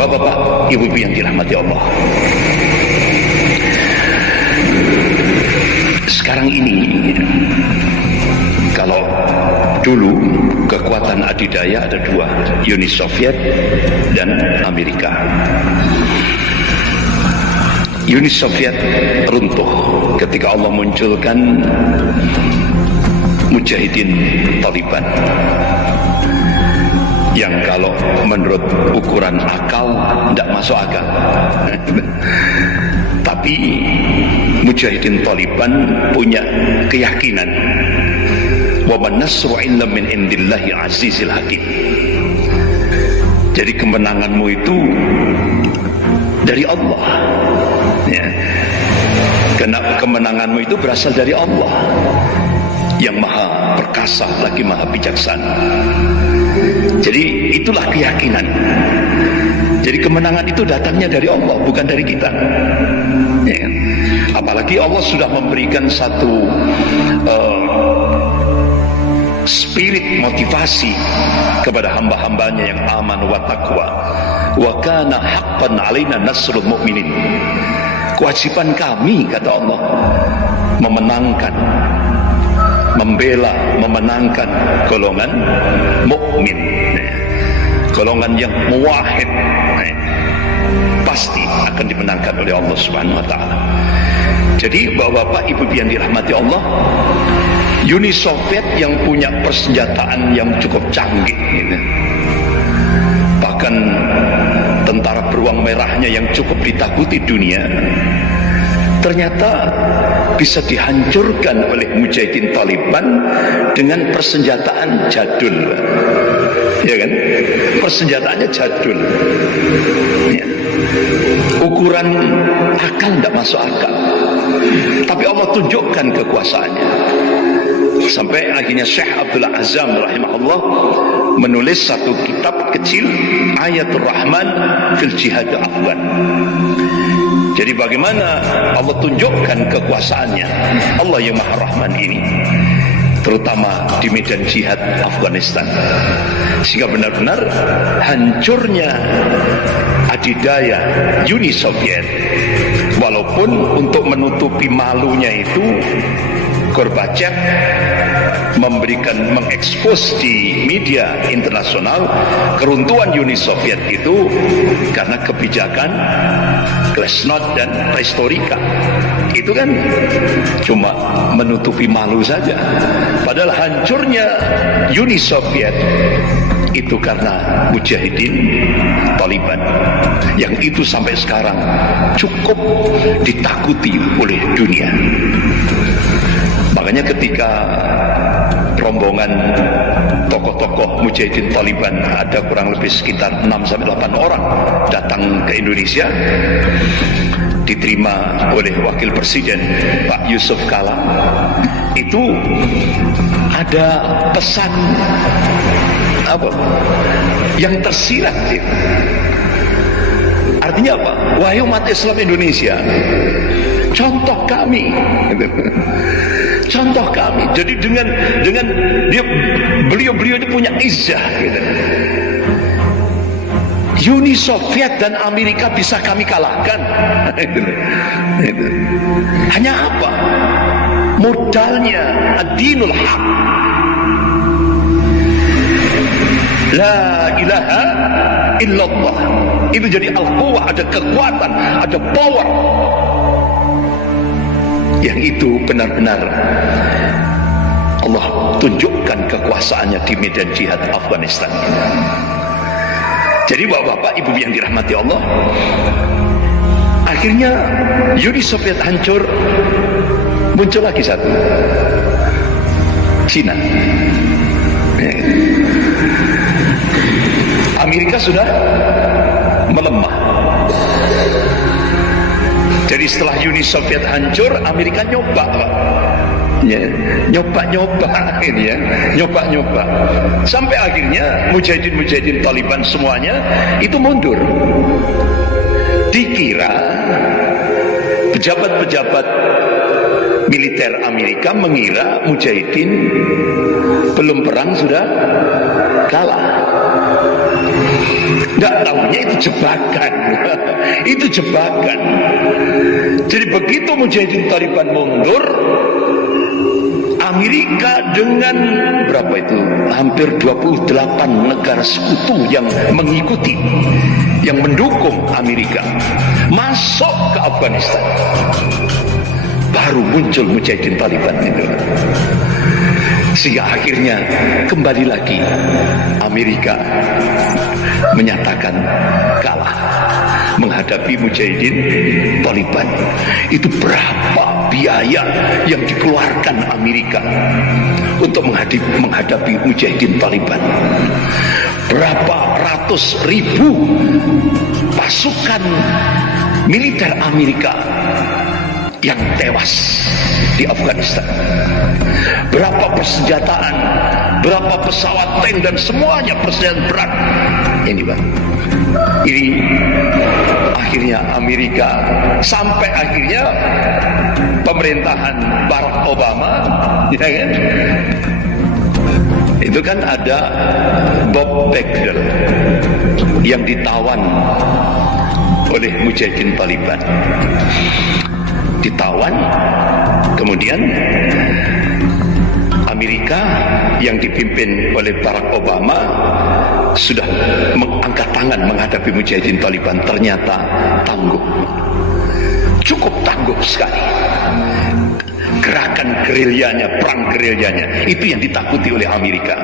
Bapak-bapak, ibu-ibu yang dirahmati Allah, sekarang ini, kalau dulu kekuatan adidaya ada dua, Uni Soviet dan Amerika. Uni Soviet runtuh ketika Allah munculkan mujahidin Taliban, yang kalau menurut ukuran akal tidak masuk akal. Tapi mujahidin Taliban punya keyakinan, wa man nasru illa min indillahi azizil hakim. Jadi kemenanganmu itu dari Allah, ya. Karena kemenanganmu itu berasal dari Allah yang maha perkasa lagi maha bijaksana. Jadi itulah keyakinan. Jadi kemenangan itu datangnya dari Allah, bukan dari kita, ya. Apalagi Allah sudah memberikan satu spirit motivasi kepada hamba-hambanya yang aman wa taqwa, wa kana haqqan alaina nasrul mu'minin. Kewajiban kami, kata Allah, memenangkan, membela, memenangkan golongan mukmin, golongan yang muwahhid, pasti akan dimenangkan oleh Allah Subhanahu wa taala. Jadi bapak-bapak, ibu yang dirahmati Allah, Uni Soviet yang punya persenjataan yang cukup canggih, gitu. Bahkan tentara beruang merahnya yang cukup ditakuti dunia, ternyata bisa dihancurkan oleh mujahidin Taliban dengan persenjataan jadul, ya kan? Persenjataannya jadul, ya. Ukuran akal tidak masuk akal, tapi Allah tunjukkan kekuasaannya. Sampai akhirnya Syekh Abdul Azam rahimahullah menulis satu kitab kecil, Ayatul Rahman fil Jihad Afgan. Jadi bagaimana Allah tunjukkan kekuasaannya, Allah yang Maha Rahman ini, terutama di medan jihad Afghanistan, sehingga benar-benar hancurnya adidaya Uni Soviet. Walaupun untuk menutupi malunya itu, Gorbachev mengekspos di media internasional keruntuhan Uni Soviet itu karena kebijakan Glasnost dan Perestroika. Itu kan cuma menutupi malu saja. Padahal hancurnya Uni Soviet itu karena mujahidin Taliban, yang itu sampai sekarang cukup ditakuti oleh dunia. Makanya ketika rombongan tokoh-tokoh mujahidin Taliban, ada kurang lebih sekitar 6-8 orang datang ke Indonesia, diterima oleh Wakil Presiden Pak Yusuf Kala, itu ada pesan apa yang tersirat itu. Artinya apa? Wahai umat Islam Indonesia, contoh kami, contoh kami. Jadi dengan beliau itu punya izzah, gitu. Uni Soviet dan Amerika bisa kami kalahkan. Itu. Hanya apa? Modalnya ad-dinul haq. La ilaha illallah. Itu jadi al-quwah, ada kekuatan, ada power. Yang itu benar-benar Allah tunjukkan kekuasaannya di medan jihad Afghanistan. Jadi bapak-bapak, ibu yang dirahmati Allah, akhirnya Uni Soviet hancur, muncul lagi satu, Cina. Amerika sudah melemah. Jadi setelah Uni Soviet hancur, Amerika nyoba, nyoba ini ya, nyoba. Sampai akhirnya mujahidin Taliban semuanya itu mundur. Dikira pejabat-pejabat militer Amerika mengira mujahidin belum perang sudah kalah. Nggak tahunya itu jebakan. Itu jebakan. Jadi begitu Mujahidin Taliban mundur, Amerika dengan berapa itu? Hampir 28 negara sekutu yang mengikuti, yang mendukung Amerika masuk ke Afghanistan. Baru muncul Mujahidin Taliban itu. Sehingga akhirnya kembali lagi Amerika menyatakan kalah menghadapi Mujahidin Taliban. Itu berapa biaya yang dikeluarkan Amerika untuk menghadapi Mujahidin Taliban? Berapa ratus ribu pasukan militer Amerika yang tewas di Afghanistan. Berapa persenjataan, berapa pesawat tank dan semuanya persenjataan berat. Ini Bang. Ini akhirnya Amerika sampai akhirnya pemerintahan Barack Obama, ya kan? Itu kan ada Bob Bagdell yang ditawan oleh Mujahidin Taliban. Ditawan, kemudian Amerika yang dipimpin oleh Barack Obama sudah mengangkat tangan menghadapi Mujahidin Taliban. Ternyata tangguh, cukup tangguh sekali. Gerakan gerilyanya, perang gerilyanya, itu yang ditakuti oleh Amerika.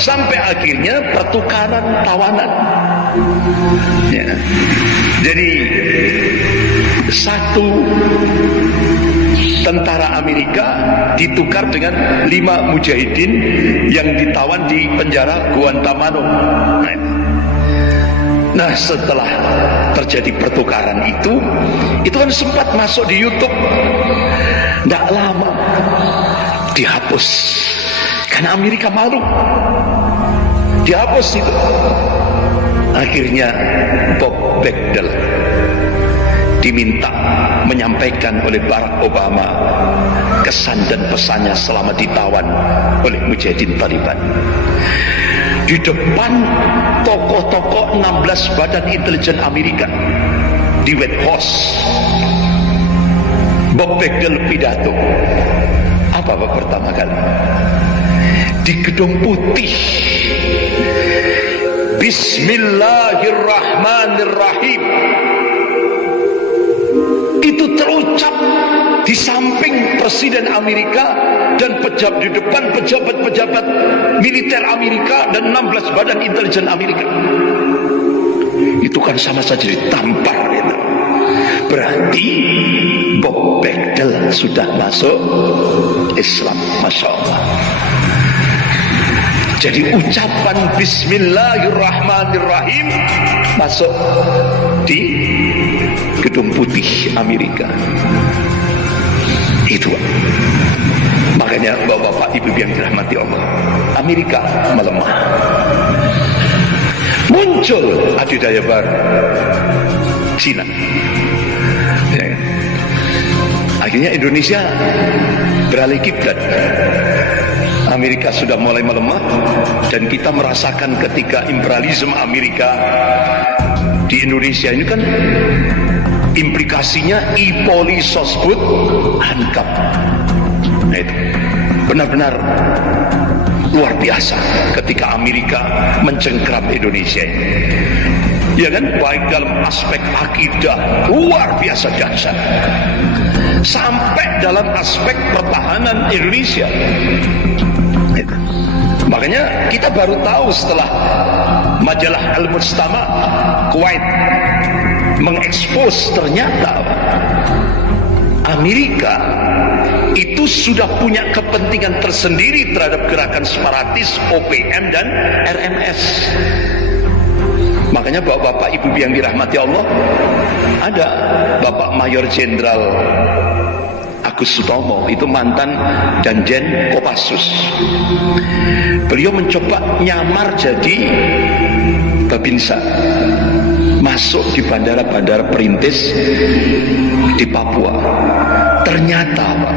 Sampai akhirnya pertukaran tawanan, ya. Jadi satu tentara Amerika ditukar dengan 5 mujahidin yang ditawan di penjara Guantanamo. Nah, setelah terjadi pertukaran itu kan sempat masuk di YouTube. Tidak lama dihapus karena Amerika malu. Dihapus itu. Akhirnya Bob Bagdell diminta menyampaikan oleh Barack Obama kesan dan pesannya selama ditawan oleh Mujahidin Taliban. Di depan tokoh-tokoh 16 badan intelijen Amerika di White House, Bob Bagdell pidato. Apa pertama kali? Di Gedung Putih. Bismillahirrahmanirrahim. Itu terucap di samping Presiden Amerika dan di depan pejabat-pejabat militer Amerika dan 16 badan intelijen Amerika. Itu kan sama saja ditampar itu. Berarti Bob Bagdell sudah masuk Islam, Masya Allah. Jadi ucapan Bismillahirrahmanirrahim masuk di Gedung Putih Amerika. Itu makanya bapak-bapak ibu yang dirahmati Allah, Amerika melemah. Muncul adidaya baru, Cina. Ya. Akhirnya Indonesia beralih kiblat. Amerika sudah mulai melemah dan kita merasakan ketika imperialisme Amerika di Indonesia ini kan implikasinya Ipoli Sosbud Hankam. Nah, itu benar-benar luar biasa ketika Amerika mencengkram Indonesia ini. Ya kan, baik dalam aspek akidah luar biasa dahsyat, sampai dalam aspek pertahanan Indonesia. Makanya kita baru tahu setelah majalah Al-Mujtama Kuwait mengekspos ternyata Amerika itu sudah punya kepentingan tersendiri terhadap gerakan separatis OPM dan RMS. Makanya bapak-bapak ibu yang dirahmati Allah, ada Bapak Mayor Jenderal Agus Sutomo, itu mantan Danjen Kopassus. Beliau mencoba nyamar jadi Babinsa, masuk di bandara-bandara perintis di Papua. ternyata Pak,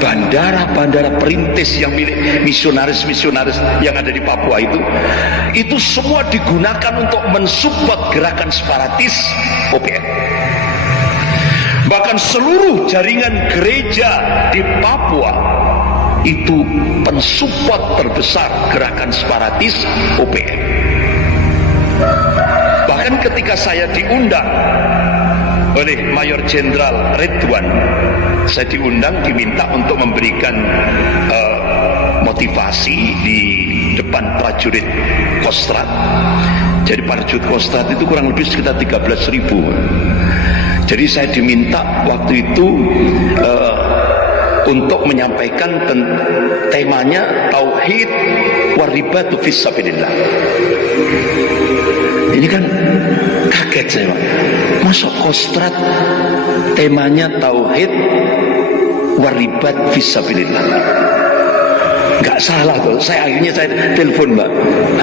bandara-bandara perintis yang milik misionaris-misionaris yang ada di Papua itu semua digunakan untuk mensupport gerakan separatis OPM. Bahkan seluruh jaringan gereja di Papua itu pensupport terbesar gerakan separatis OPM. Bahkan ketika saya diundang oleh Mayor Jenderal Ridwan, saya diminta untuk memberikan motivasi di depan prajurit Kostrad. Jadi prajurit Kostrad itu kurang lebih sekitar 13.000. Jadi saya diminta waktu itu untuk menyampaikan temanya Tauhid waribatu fisabilillah. Ini kan kaget saya, Pak. Masuk Kostrad temanya Tauhid waribat fisabilillah. Nggak salah tuh. Akhirnya saya telepon Mbak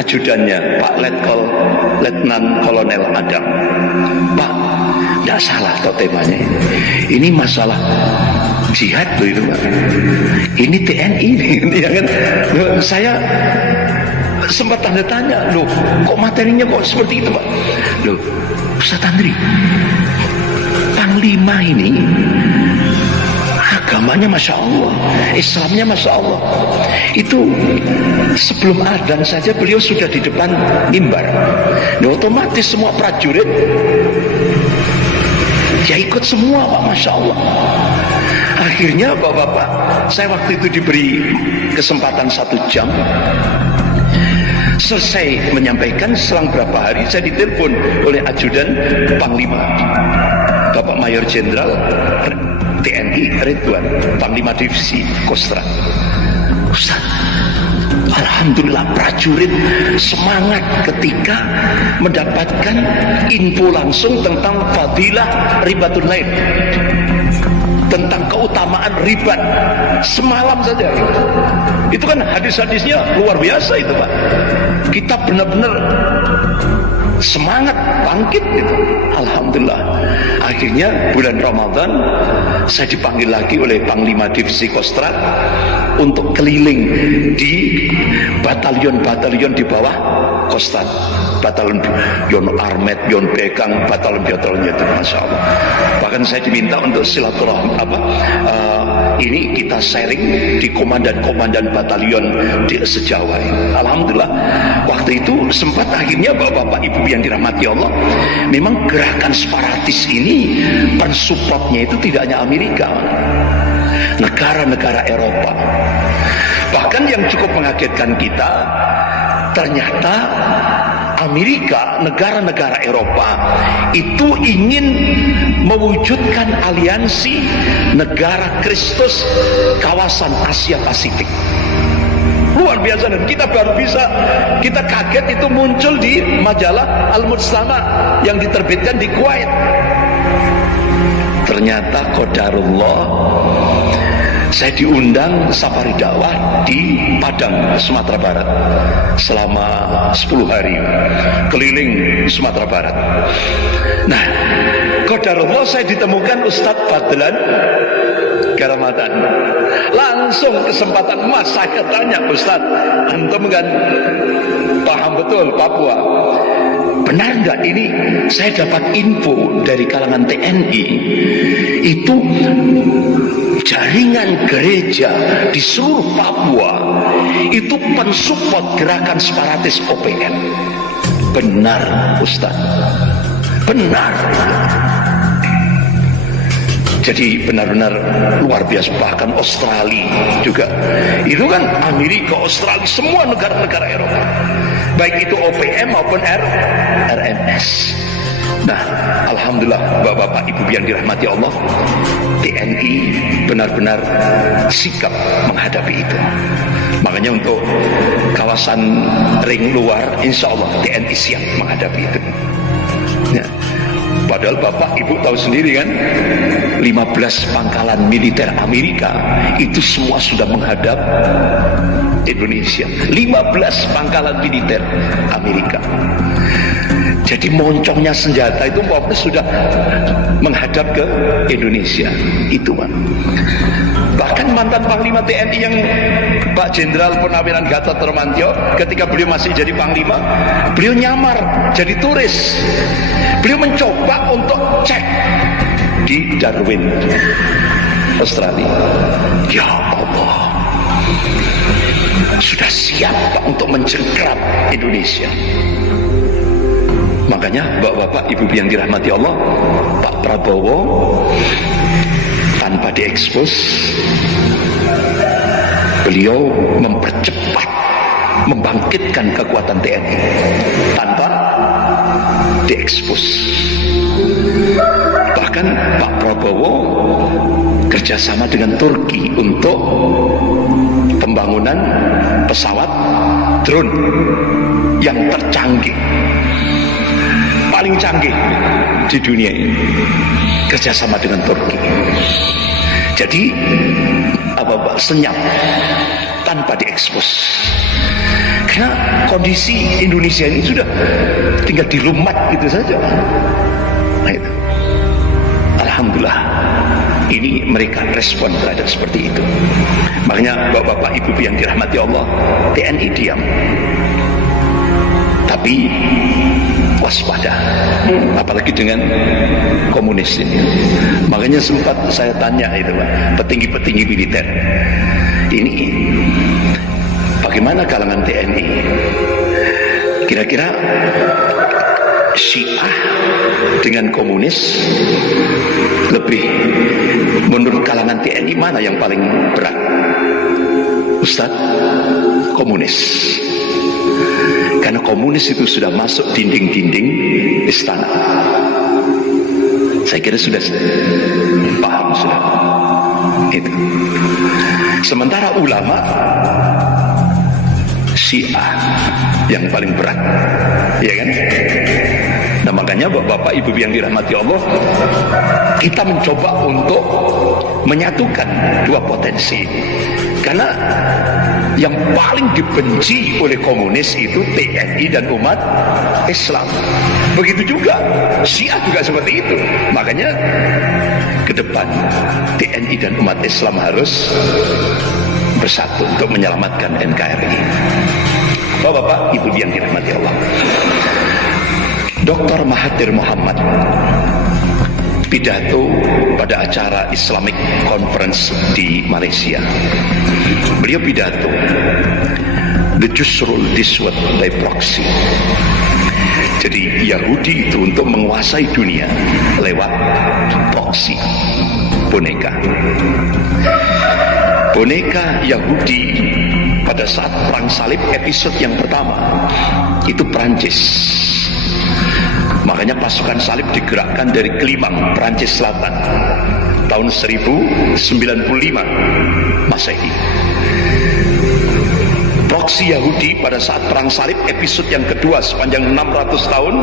ajudannya, Pak Letnan Kolonel Adam. Pak, nggak salah tuh temanya. Ini masalah jihad tuh itu Pak. Ini TNI ya kan. Saya sempat tanda tanya, loh kok materinya kok seperti itu Pak? Loh Ustaz Andri, Panglima ini agamanya Masya Allah, Islamnya Masya Allah. Itu sebelum adzan saja beliau sudah di depan mimbar. Nah, otomatis semua prajurit ya ikut semua Pak, Masya Allah. Akhirnya Bapak-bapak, saya waktu itu diberi kesempatan 1 jam. Selesai menyampaikan, selang berapa hari saya ditelepon oleh ajudan Panglima Bapak Mayor Jenderal TNI Ridwan, Panglima Divisi Kostrad. Ustaz, alhamdulillah prajurit semangat ketika mendapatkan info langsung tentang fadilah ribatul lail, tentang keutamaan ribat semalam saja. Itu kan hadis-hadisnya luar biasa itu Pak. Kita benar-benar semangat, bangkit gitu. Alhamdulillah. Akhirnya bulan Ramadan saya dipanggil lagi oleh Panglima Divisi Kostrad untuk keliling di batalion-batalion di bawah Kostrad. Batalion Yon Armet, Yon Bekang, batalion-batalion itu, Masya Allah. Bahkan saya diminta untuk silaturahmi ini kita sharing di komandan-komandan batalion di sejawa. Alhamdulillah waktu itu sempat akhirnya Bapak-bapak Ibu yang dirahmati Allah, memang gerakan separatis ini pensupportnya itu tidak hanya Amerika, negara-negara Eropa. Bahkan yang cukup mengagetkan kita, ternyata Amerika, negara-negara Eropa itu ingin mewujudkan aliansi negara Kristus kawasan Asia Pasifik. Luar biasa, dan kita baru bisa, kita kaget itu muncul di majalah Al-Mujtama yang diterbitkan di Kuwait. Ternyata qadarullah, saya diundang safari dakwah di Padang, Sumatera Barat selama 10 hari keliling Sumatera Barat. Nah, qadarullah saya ditemukan Ustadz Fadlan Garamatan. Langsung kesempatan emas saya tanya, Ustadz, antum kan paham betul Papua, benar nggak ini? Saya dapat info dari kalangan TNI itu jaringan gereja di seluruh Papua itu pensupport gerakan separatis OPM. Benar Ustaz, benar. Jadi benar-benar luar biasa. Bahkan Australia juga, itu kan Amerika, Australia, semua negara-negara Eropa, baik itu OPM maupun RMS. Nah, alhamdulillah Bapak-bapak Ibu yang dirahmati Allah, TNI benar-benar sikap menghadapi itu. Makanya untuk kawasan ring luar, insya Allah TNI siap menghadapi itu. Ya. Padahal Bapak Ibu tahu sendiri kan, 15 pangkalan militer Amerika itu semua sudah menghadap Indonesia. 15 pangkalan militer Amerika. Jadi moncongnya senjata itu sudah menghadap ke Indonesia. Itu Pak. Bahkan mantan Panglima TNI yang Pak Jenderal Purnawiran Gatot Nurmantio, ketika beliau masih jadi Panglima, beliau nyamar jadi turis. Beliau mencoba untuk cek di Darwin, Australia. Ya Allah, sudah siap Pak untuk mencengkeram Indonesia. Makanya bapak-bapak, ibu-ibu yang dirahmati Allah, Pak Prabowo tanpa diekspos, beliau mempercepat, membangkitkan kekuatan TNI tanpa diekspos. Bahkan Pak Prabowo kerjasama dengan Turki untuk pembangunan pesawat drone yang tercanggih, paling canggih di dunia ini, kerjasama dengan Turki. Jadi senyap tanpa diekspos. Karena kondisi Indonesia ini sudah tinggal dilumat gitu saja. Nah, itu. Alhamdulillah, ini mereka respon terhadap seperti itu. Makanya bapak-bapak, ibu yang dirahmati Allah, TNI diam, tapi waspada, apalagi dengan komunis ini. Makanya sempat saya tanya itu Pak, petinggi-petinggi militer ini, bagaimana kalangan TNI? Kira-kira Syiah dengan komunis, lebih menurut kalangan TNI mana yang paling berat? Ustadz, komunis. Karena komunis itu sudah masuk dinding-dinding istana. Saya kira sudah paham sudah. Itu. Sementara ulama Syiah yang paling berat, ya kan? Nah makanya bapak-bapak, ibu yang dirahmati Allah, kita mencoba untuk menyatukan dua potensi. Karena yang paling dibenci oleh komunis itu TNI dan umat Islam. Begitu juga Syiah juga seperti itu. Makanya ke depan TNI dan umat Islam harus bersatu untuk menyelamatkan NKRI. Bapak-bapak, ibu yang dirahmati Allah, Dr. Mahathir Muhammad pidato pada acara Islamic Conference di Malaysia. Beliau pidato, the Jews rule this world by proxy. Jadi Yahudi itu untuk menguasai dunia lewat proxy, boneka. Boneka Yahudi pada saat perang salib episode yang pertama itu Perancis. Makanya pasukan salib digerakkan dari Kelimang, Perancis Selatan tahun 1095 Masehi. Proksi Yahudi pada saat perang salib episode yang kedua sepanjang 600 tahun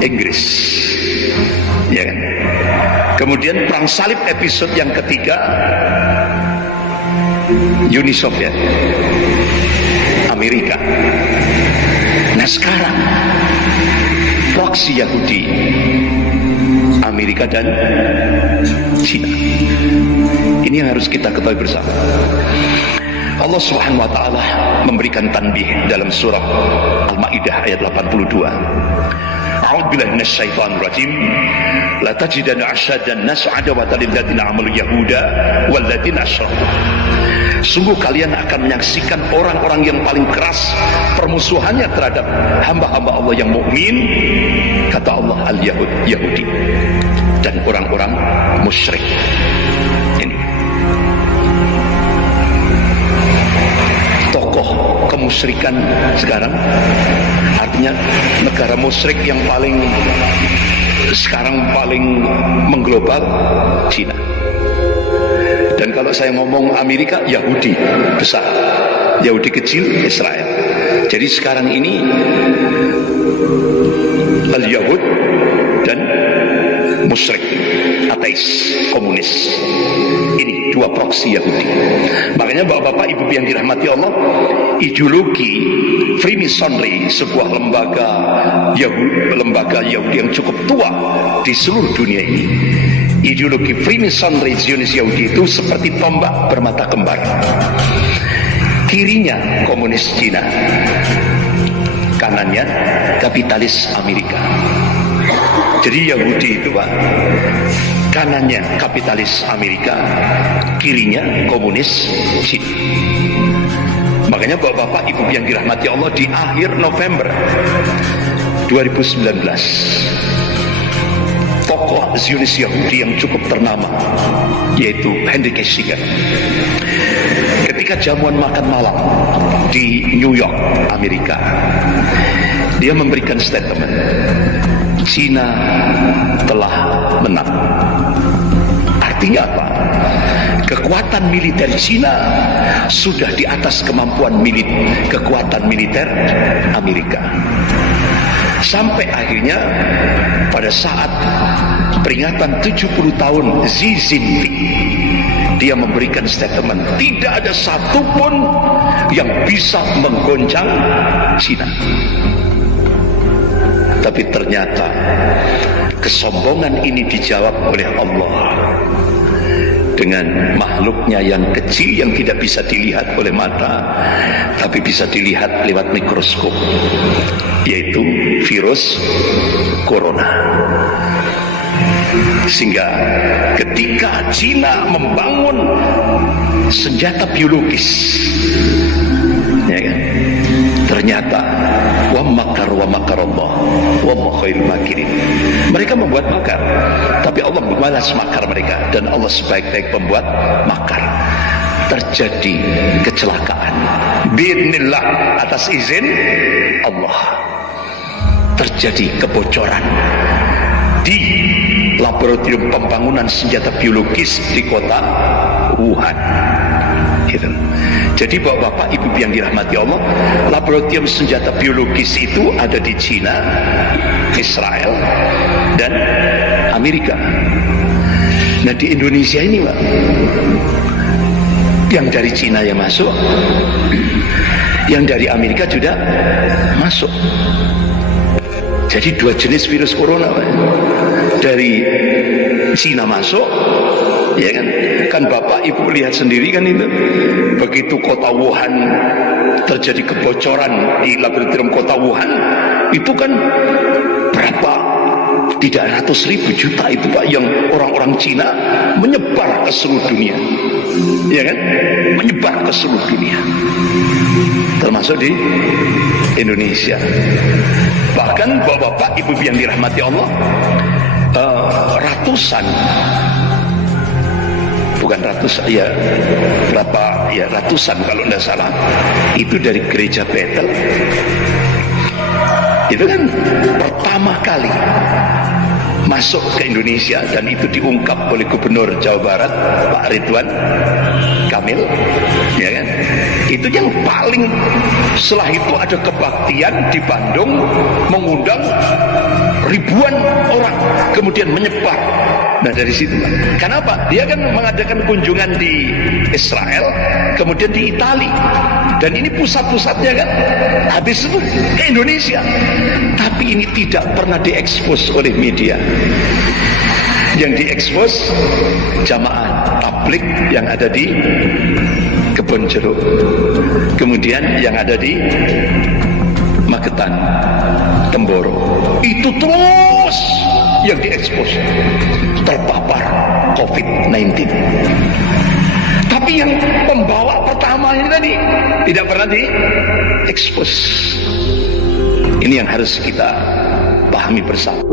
Inggris, ya kan? Kemudian perang salib episode yang ketiga Uni Soviet, Amerika. Nah sekarang proksi Yahudi Amerika dan Cina. Ini yang harus kita ketahui bersama. Allah Subhanahu wa taala memberikan tanbih dalam surah Al-Maidah ayat 82. A'udzubillahi minasyaitonir rajim. La tajidanna asyaddan nas 'adawatan lil ladzina amalu yahuda wal ladzina asyraku. Sungguh kalian akan menyaksikan orang-orang yang paling keras permusuhannya terhadap hamba-hamba Allah yang mukmin, kata Allah, al-Yahud, Yahudi, dan orang-orang musyrik. Ini tokoh kemusyrikan sekarang, artinya negara musyrik yang paling sekarang paling mengglobal, Cina. Dan kalau saya ngomong Amerika, Yahudi besar, Yahudi kecil, Israel. Jadi sekarang ini al-Yahud dan musyrik, ateis, komunis. Ini dua proksi Yahudi. Makanya bapak-bapak, ibu yang dirahmati Allah, ideologi Freemasonry, sebuah lembaga Yahudi yang cukup tua di seluruh dunia ini. Ideologi Freemasonry Zionis Yahudi itu seperti tombak bermata kembar. Kirinya komunis Cina, kanannya kapitalis Amerika. Jadi Yahudi itu Pak, kanannya kapitalis Amerika, kirinya komunis Cina. Makanya Bapak-bapak Ibu yang dirahmati Allah, di akhir November 2019, tokoh Zionis Yahudi yang cukup ternama, yaitu Henry Kissinger, ketika jamuan makan malam di New York, Amerika, dia memberikan statement, Cina telah menang. Artinya apa? Kekuatan militer Cina sudah di atas kemampuan kekuatan militer Amerika. Sampai akhirnya pada saat peringatan 70 tahun Xi Jinping, dia memberikan statement, tidak ada satupun yang bisa menggoncang Cina. Tapi ternyata kesombongan ini dijawab oleh Allah dengan makhluknya yang kecil yang tidak bisa dilihat oleh mata, tapi bisa dilihat lewat mikroskop, yaitu virus corona. Sehingga ketika Cina membangun senjata biologis, ya kan, ternyata wa makarallah wallahu khairul makirin. Mereka membuat makar, tapi Allah membalas makar mereka, dan Allah sebaik-baik pembuat makar. Terjadi kecelakaan biidznillah, atas izin Allah. Terjadi kebocoran di laboratorium pembangunan senjata biologis di kota Wuhan. Gitu. Jadi Bapak Ibu yang dirahmati Allah, laboratorium senjata biologis itu ada di Cina, Israel, dan Amerika. Nah di Indonesia ini Pak, yang dari Cina yang masuk, yang dari Amerika juga masuk. Jadi dua jenis virus corona Pak. Dari Cina masuk, ya kan? Kan Bapak Ibu lihat sendiri kan itu, begitu kota Wuhan terjadi kebocoran di laboratorium kota Wuhan, itu kan berapa, tidak ratus ribu juta itu Pak, yang orang-orang Cina menyebar ke seluruh dunia, ya kan, menyebar ke seluruh dunia, termasuk di Indonesia. Bahkan Bapak Ibu yang dirahmati Allah, ratusan, bukan ratusan, ya berapa, ya ratusan kalau tidak salah, itu dari gereja Bethel. Itu kan pertama kali masuk ke Indonesia, dan itu diungkap oleh Gubernur Jawa Barat Pak Ridwan Kamil, ya kan? Itu yang paling. Setelah itu ada kebaktian di Bandung, mengundang ribuan orang, kemudian menyebar. Nah dari situ Pak, kenapa? Dia kan mengadakan kunjungan di Israel, kemudian di Itali, dan ini pusat-pusatnya kan, habis itu ke Indonesia. Tapi ini tidak pernah diekspos oleh media. Yang diekspos jamaah tablik yang ada di Kebon Jeruk, kemudian yang ada di Magetan, Temboro, itu terus yang diekspos terpapar COVID-19. Tapi yang pembawa pertama ini tadi tidak pernah diekspos. Ini yang harus kita pahami bersama.